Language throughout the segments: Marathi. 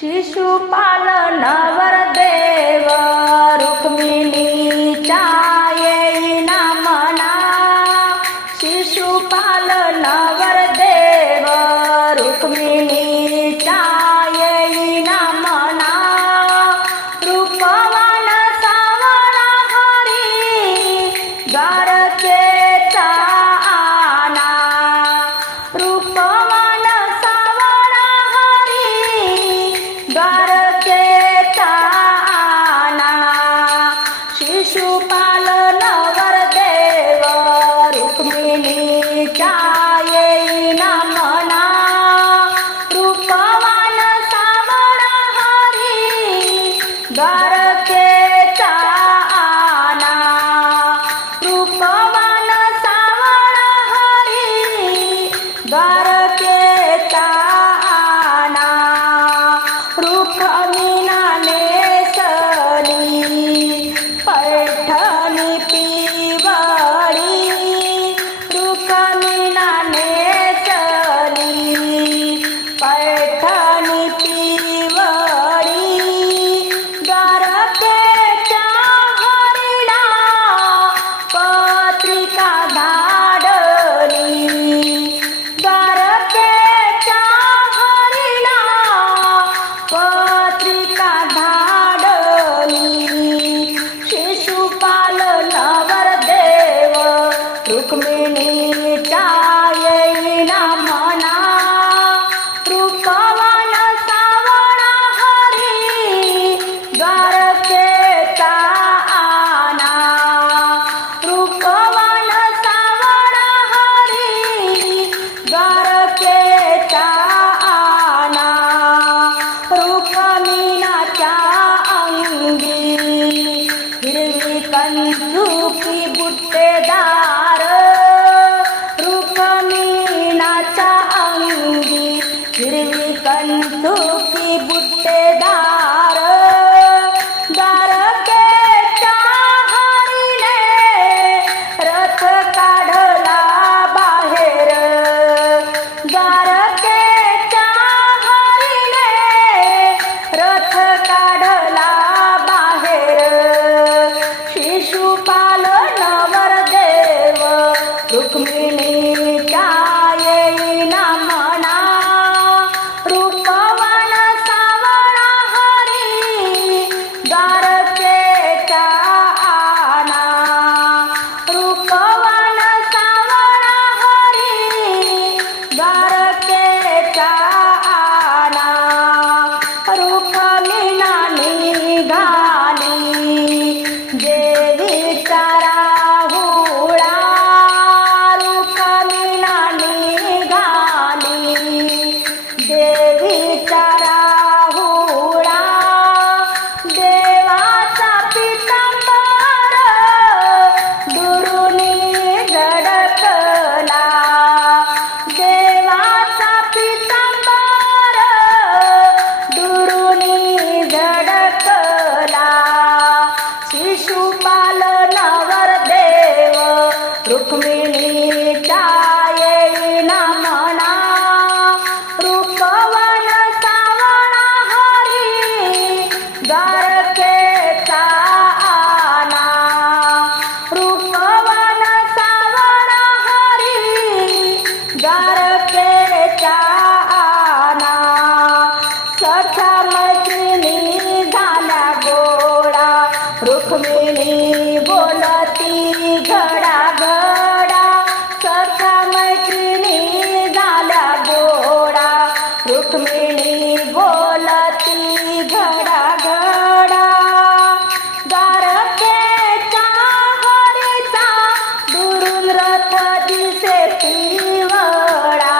शिशुपाल नवरदेव रुक्मिणीच्या येईना मना. शिशुपाल नवरदेव रुक्मिणीच्या येईना मना. रूपवान सावळा हरी द्वारकेचा आना. रूपवान सावळा हरी द्वारकेचा आना. शिशुपाल नवरदेव रुक्मिणीच्या येईना मना. रूपवान सावळा हरी द्वारकेचा आना. रूपवान सावळा हरी द्वारकेचा आना. रुक्मिणीने नेसली पैठणी पिवळी. रुक्मिणीने नेसली पैठणी पिवळी. द्वारकेच्या हरीला पत्रिका धाडली. द्वारकेच्या हरीला पत्रिका धाडली. शिशुपाल नवरदेव रुक्मिणीच्या येईना मना. रूपवान सावळा हरी द्वारकेचा आना. रूपवान सावळा हरी द्वारकेचा आना. रुक्मिणीच्या अंगी हिरवी कंचुकी बुट्टेदार. रुक्मिणीच्या अंगी हिरवी कंचुकी बुट्टेदार. द्वारकेच्या हरीने रथ काढला बाहेर. द्वारकेच्या हरीने रथ काढला बाहेर. शिशुपाल नवरदेव रुक्मिणीच्या येईना मना. रूपवान सावळा हरी द्वारकेचा आना. रूपवान सावळा हरी द्वारकेचा आना. रुक्मिणी निघाली देवीचा राहुळा. रुक्मिणी निघाली देवीचा राहुळा. देवाचा पितांबर दुरुनी झळकला. देवाचा पितांबर दुरुनी झळकला. शिशुपाल नवरदेव रुक्मिणीच्या येईना मना. रूपवान सावळा हरी द्वारकेचा आना. रूपवान सावळा हरी द्वारकेचा आना. सख्या मैत्रिणी झाल्या गोडा. रुक्मिणी बोलती घडा घडा. सख्या मैत्रिणी झाल्या गोडा. रुक्मिणी बोलती घडा घडा. द्वारकेच्या हरीचा दुरून रथ दिसे पिवळा.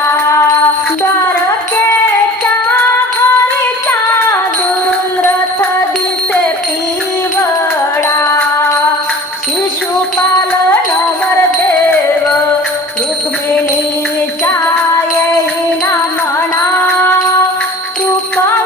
द्वारकेच्या हरीचा दुरून रथ दिसे पिवळा. शिशुपाल नवरदेव रुक्मिणीच्या येईना मना. रूपा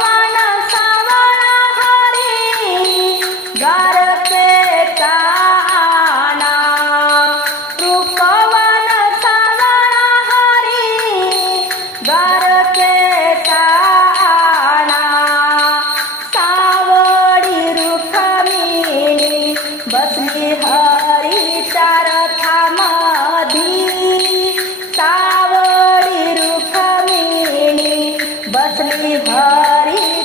बसली हरी